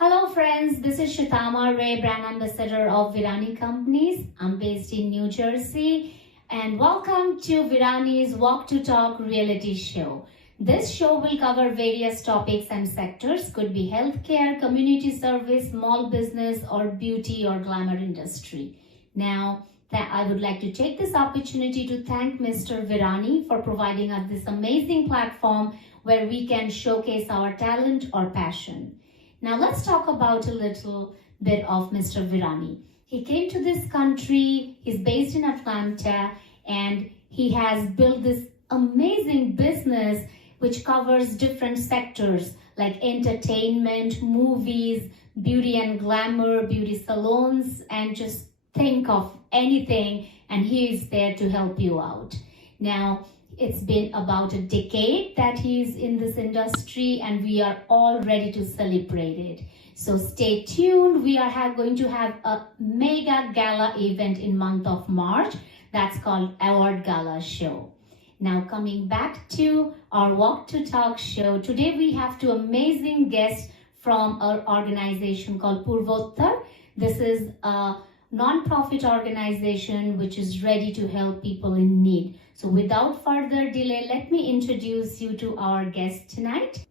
Hello friends, this is Shitama Ray, brand ambassador of Virani Companies. I'm based in New Jersey and welcome to Virani's Walk to Talk reality show. This show will cover various topics and sectors, could be healthcare, community service, small business or beauty or glamour industry. Now, I would like to take this opportunity to thank Mr. Virani for providing us this amazing platform where we can showcase our talent or passion. Now let's talk about a little bit of Mr. Virani. He came to this country, he's based in Atlanta, and he has built this amazing business which covers different sectors like entertainment, movies, beauty and glamour, beauty salons, and just think of anything and he is there to help you out. Now, it's been about a decade that he's in this industry and we are all ready to celebrate it. So stay tuned. We are going to have a mega gala event in month of March. That's called Award Gala Show. Now coming back to our Walk to Talk show. Today we have two amazing guests from our organization called Purvottar. This is a non-profit organization which is ready to help people in need. So without further delay, let me introduce you to our guest tonight.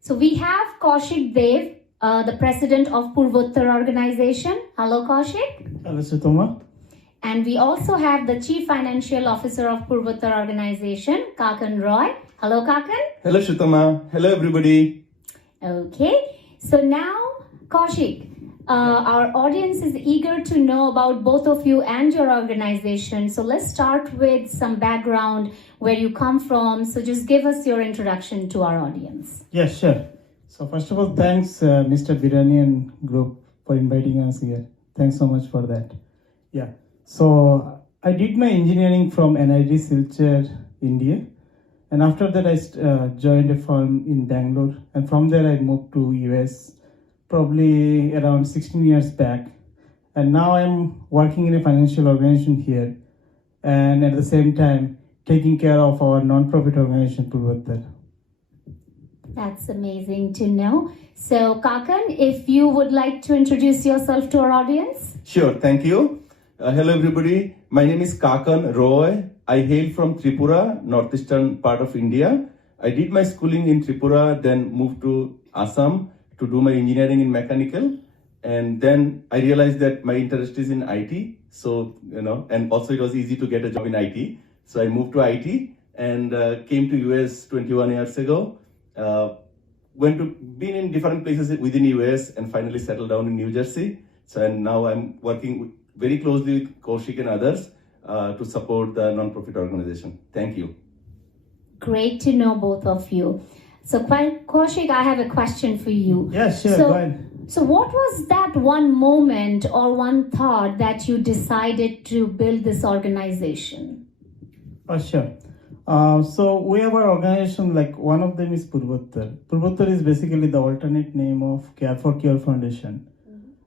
So we have Kaushik Dev, the president of Purvottar organization. Hello Kaushik. Hello Sutoma. And we also have the chief financial officer of Purvottar organization, Kakan Roy. Hello Kakan. Hello Shutama. Hello everybody. Okay. So now Kaushik, our audience is eager to know about both of you and your organization. So let's start with some background where you come from. So just give us your introduction to our audience. Yes, sure. So first of all, thanks Mr. Virani and group for inviting us here. Thanks so much for that. Yeah. So I did my engineering from NIT Silchar, India. And after that, I joined a firm in Bangalore. And from there, I moved to US. Probably around 16 years back. And now I'm working in a financial organization here. And at the same time, taking care of our non-profit organization, Purvottar. That's amazing to know. So Kakan, if you would like to introduce yourself to our audience. Sure, thank you. Hello everybody. My name is Kakan Roy. I hail from Tripura, northeastern part of India. I did my schooling in Tripura, then moved to Assam to do my engineering in mechanical, and then I realized that my interest is in IT. So, and also it was easy to get a job in IT. So I moved to IT and came to US 21 years ago. Been in different places within US and finally settled down in New Jersey. So and now I'm working very closely with Kaushik and others to support the non-profit organization. Thank you. Great to know both of you. So Kaushik, I have a question for you. Yes, sure, go ahead. So what was that one moment or one thought that you decided to build this organization? Oh, sure. So we have our organization, like one of them is Purvottar. Purvottar is basically the alternate name of Care for Cure Foundation.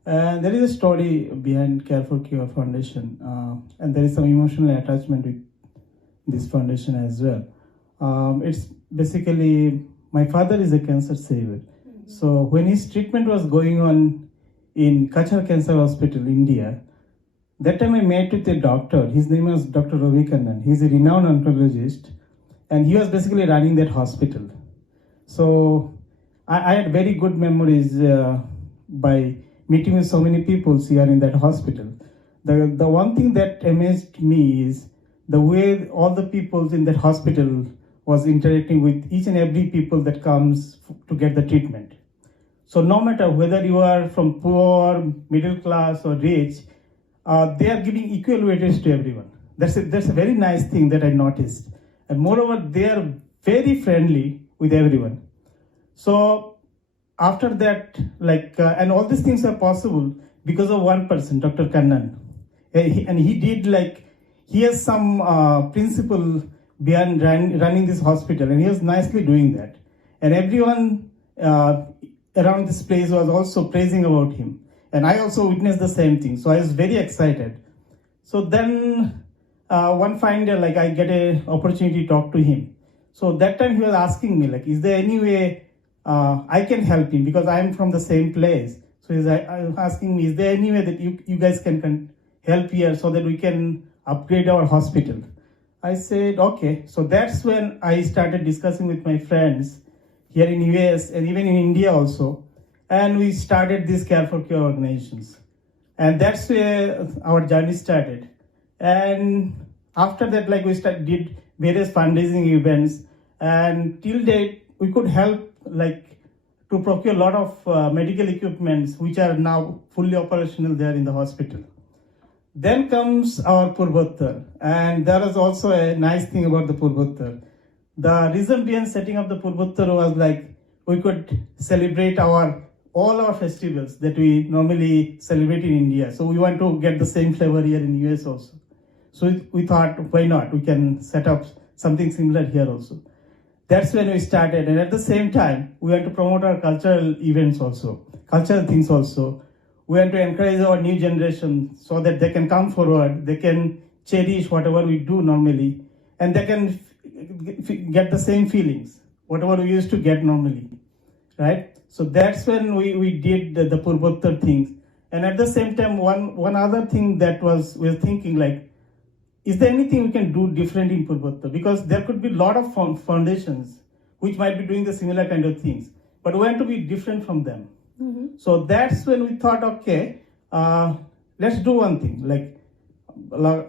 And there is a story behind Care for Cure Foundation. And there is some emotional attachment with this foundation as well. It's basically, my father is a cancer saver. So when his treatment was going on in Kachar Cancer Hospital, India, that time I met with a doctor. His name was Dr. Ravi Kannan. He's a renowned oncologist, and he was basically running that hospital. So I had very good memories by meeting with so many people here in that hospital. The one thing that amazed me is the way all the people in that hospital was interacting with each and every people that comes to get the treatment. So no matter whether you are from poor, middle class or rich, they are giving equal weightage to everyone. That's a very nice thing that I noticed. And moreover, they are very friendly with everyone. So after that, and all these things are possible because of one person, Dr. Kannan. And he has some principle behind running this hospital, and he was nicely doing that. And everyone around this place was also praising about him. And I also witnessed the same thing. So I was very excited. So then one fine day, I get an opportunity to talk to him. So that time he was asking me, is there any way I can help him because I am from the same place. So I was asking me, is there any way that you guys can help here so that we can upgrade our hospital? I said, okay. So that's when I started discussing with my friends here in US and even in India also. And we started these Care for Cure organizations. And that's where our journey started. And after that, like we did various fundraising events. And till date, we could help like to procure a lot of medical equipments which are now fully operational there in the hospital. Then comes our Purvottar, and there is also a nice thing about the Purvottar. The reason behind setting up the Purvottar was like we could celebrate all our festivals that we normally celebrate in India. So we want to get the same flavor here in US also. So we thought, why not? We can set up something similar here also. That's when we started, and at the same time, we want to promote our cultural events also, cultural things also. We want to encourage our new generation so that they can come forward, they can cherish whatever we do normally, and they can get the same feelings, whatever we used to get normally, right? So that's when we did the Purvottar things. And at the same time, one other thing that we're thinking like, is there anything we can do different in Purvottar? Because there could be a lot of foundations which might be doing the similar kind of things, but we want to be different from them. Mm-hmm. So that's when we thought, okay, let's do one thing. Like we'll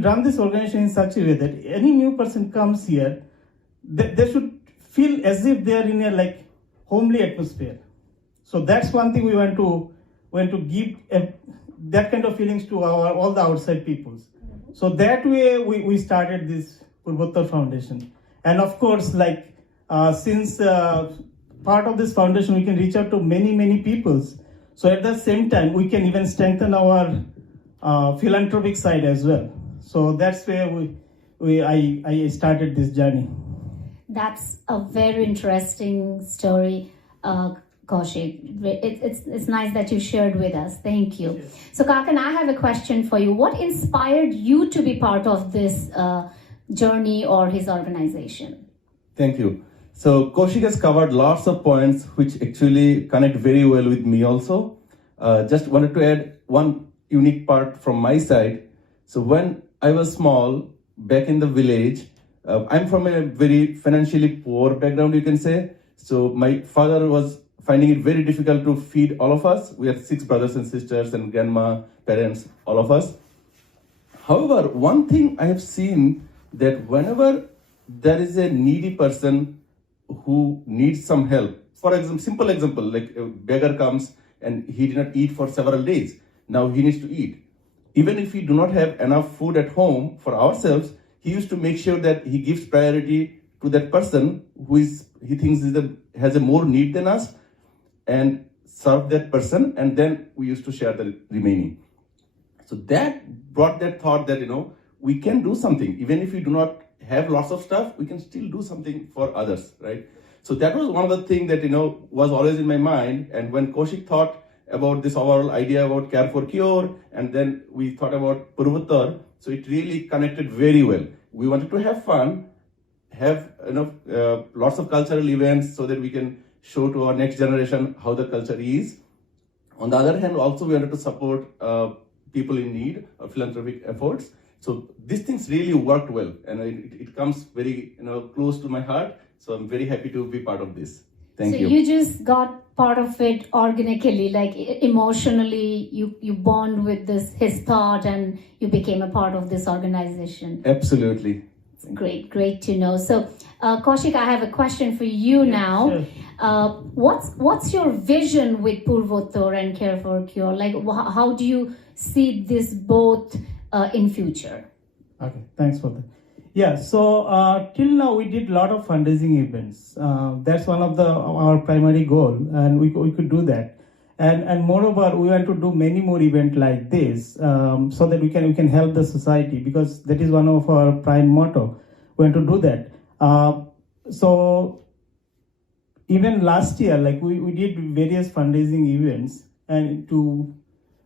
run this organization in such a way that any new person comes here, they should feel as if they are in a like homely atmosphere. So that's one thing we want to give that kind of feelings to all the outside peoples. So that way we started this Purvottar Foundation. And of course, like since part of this foundation, we can reach out to many peoples. So at the same time, we can even strengthen our philanthropic side as well. So that's where I started this journey. That's a very interesting story, Kaushik. It's nice that you shared with us. Thank you. Yes. So Kakan, I have a question for you. What inspired you to be part of this journey or his organization? Thank you. So Kaushik has covered lots of points which actually connect very well with me also. Just wanted to add one unique part from my side. So when I was small, back in the village, I'm from a very financially poor background, you can say. So my father was finding it very difficult to feed all of us. We had 6 brothers and sisters and grandma, parents, all of us. However, one thing I have seen that whenever there is a needy person who needs some help, for example, simple example, like a beggar comes and he did not eat for several days. Now he needs to eat. Even if we do not have enough food at home for ourselves, he used to make sure that he gives priority to that person who he thinks has a more need than us, and serve that person, and then we used to share the remaining. So that brought that thought that, we can do something. Even if we do not have lots of stuff, we can still do something for others, right? So that was one of the things that, was always in my mind. And when Kaushik thought about this overall idea about Care for Cure, and then we thought about Purvottar, so it really connected very well. We wanted to have fun, have lots of cultural events so that we can show to our next generation how the culture is. On the other hand, also we wanted to support people in need or philanthropic efforts. So these things really worked well, and it comes very close to my heart. So I'm very happy to be part of this. Thank you. So you just got part of it organically, like emotionally, you bond with his thought, and you became a part of this organization. Absolutely. Great to know. So, Kaushik, I have a question for you now. Sure. What's your vision with Purvottar and Care for Cure? Like, how do you see this both in future? Okay, thanks for that. Yeah, so till now we did a lot of fundraising events. That's one of our primary goal, and we could do that. And moreover, we want to do many more events like this, so that we can help the society, because that is one of our prime motto. We want to do that. So even last year, like we did various fundraising events and to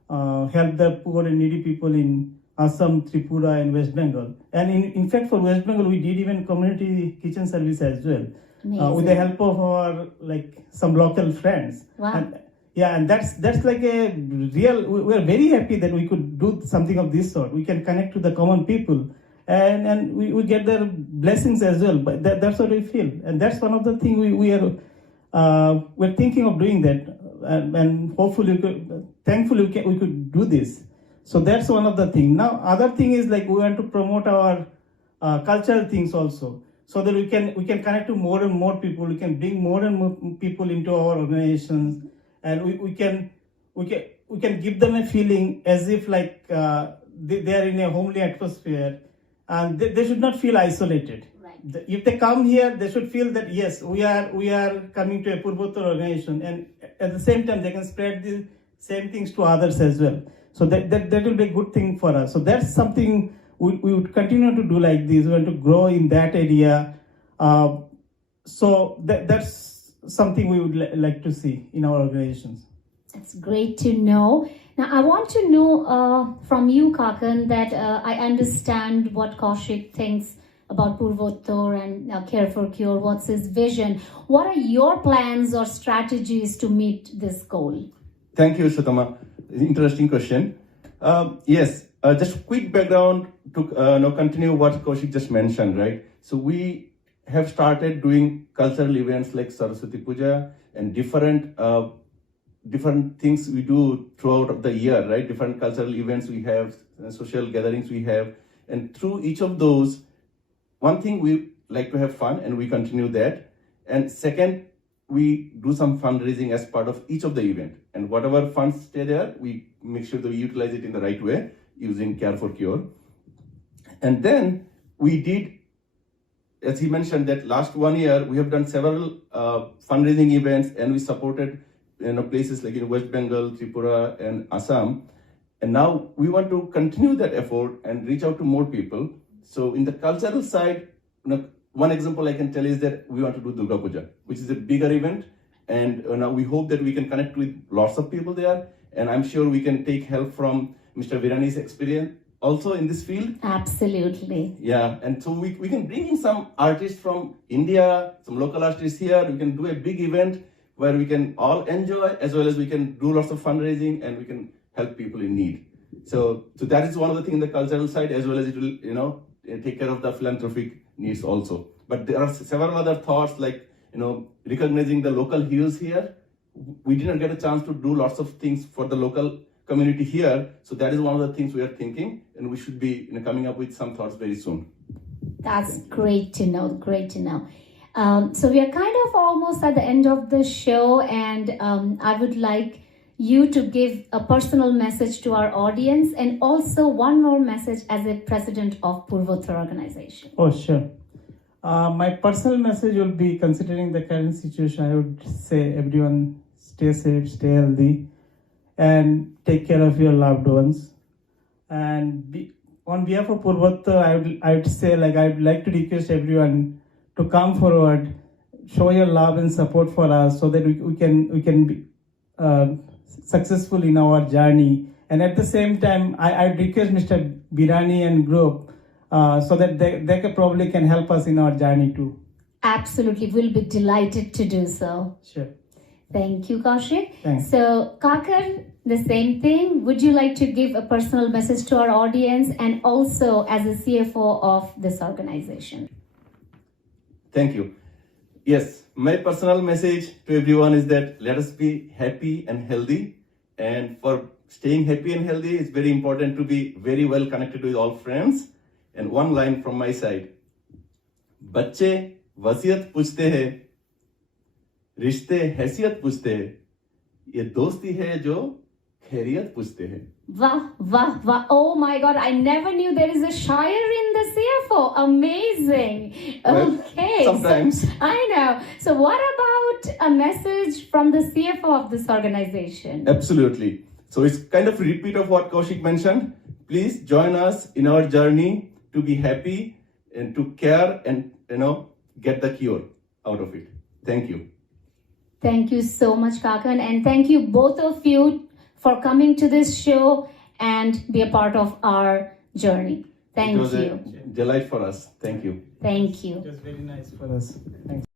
help the poor and needy people in Assam, Tripura, and West Bengal. And in fact, for West Bengal, we did even community kitchen service as well, with the help of our some local friends. Wow. And that's like a real. We are very happy that we could do something of this sort. We can connect to the common people, and we get their blessings as well. But that's what we feel, and that's one of the things we're thinking of doing that, and hopefully, thankfully, we could do this. So that's one of the things. Now, other thing is we want to promote our cultural things also, so that we can connect to more and more people. We can bring more and more people into our organizations, and we can give them a feeling as if they are in a homely atmosphere, and they should not feel isolated. Right. If they come here, they should feel that yes, we are coming to a Purvottar organization, and at the same time they can spread the same things to others as well. So that will be a good thing for us. So that's something we would continue to do like this. We want to grow in that area. So that's something we would like to see in our organizations. That's great to know. Now, I want to know from you, Kakan, that I understand what Kaushik thinks about Purvottar and Care for Cure. What's his vision? What are your plans or strategies to meet this goal? Thank you, Shatama. Interesting question. Yes, just quick background to continue what Kaushik just mentioned, right? So we have started doing cultural events like Saraswati Puja and different things we do throughout the year, right? Different cultural events we have, social gatherings we have. And through each of those, one thing we like to have fun and we continue that. And second, we do some fundraising as part of each of the event, and whatever funds stay there, we make sure that we utilize it in the right way using Care for Cure. And then we did, as he mentioned, that last 1 year we have done several fundraising events, and we supported places like in West Bengal, Tripura, and Assam. And now we want to continue that effort and reach out to more people. So in the cultural side, one example I can tell is that we want to do Durga Puja, which is a bigger event, and now we hope that we can connect with lots of people there, and I'm sure we can take help from Mr. Virani's experience also in this field. Absolutely. Yeah, and so we can bring in some artists from India, some local artists here. We can do a big event where we can all enjoy, as well as we can do lots of fundraising, and we can help people in need. So that is one of the things in the cultural side, as well as it will, take care of the philanthropic needs also. But there are several other thoughts like, recognizing the local heroes here. We didn't get a chance to do lots of things for the local community here. So that is one of the things we are thinking, and we should be coming up with some thoughts very soon. That's great to know. Great to know. So we are kind of almost at the end of the show, and I would like you to give a personal message to our audience, and also one more message as a president of Purvottar organization. Oh, sure. My personal message will be, considering the current situation, I would say everyone stay safe, stay healthy, and take care of your loved ones. And on behalf of Purvottar, I would say I would like to request everyone to come forward, show your love and support for us, so that we can be successful in our journey. And at the same time, I request Mr. Virani and group so that they probably can help us in our journey too. Absolutely, we'll be delighted to do so. Sure. Thank you, Kaushik. Thanks. So, Kakan, the same thing. Would you like to give a personal message to our audience, and also as a CFO of this organization? Thank you. Yes, my personal message to everyone is that let us be happy and healthy. And for staying happy and healthy, it's very important to be very well connected with all friends. And one line from my side. बच्चे वसीयत पूछते हैं, रिश्ते हैसियत पूछते हैं, ये दोस्ती है जो खैरियत पूछते हैं. Wah, wah, wah. Oh my God, I never knew there is a shire in the CFO. Amazing. Well, okay. sometimes. So, I know. So what about a message from the CFO of this organization? Absolutely. So it's kind of a repeat of what Kaushik mentioned. Please join us in our journey to be happy and to care and, get the cure out of it. Thank you. Thank you so much, Kakan. And thank you both of you for coming to this show and be a part of our journey. It Thank was a you. delight for us. Thank you. Thank you. It was very nice for us. Thanks.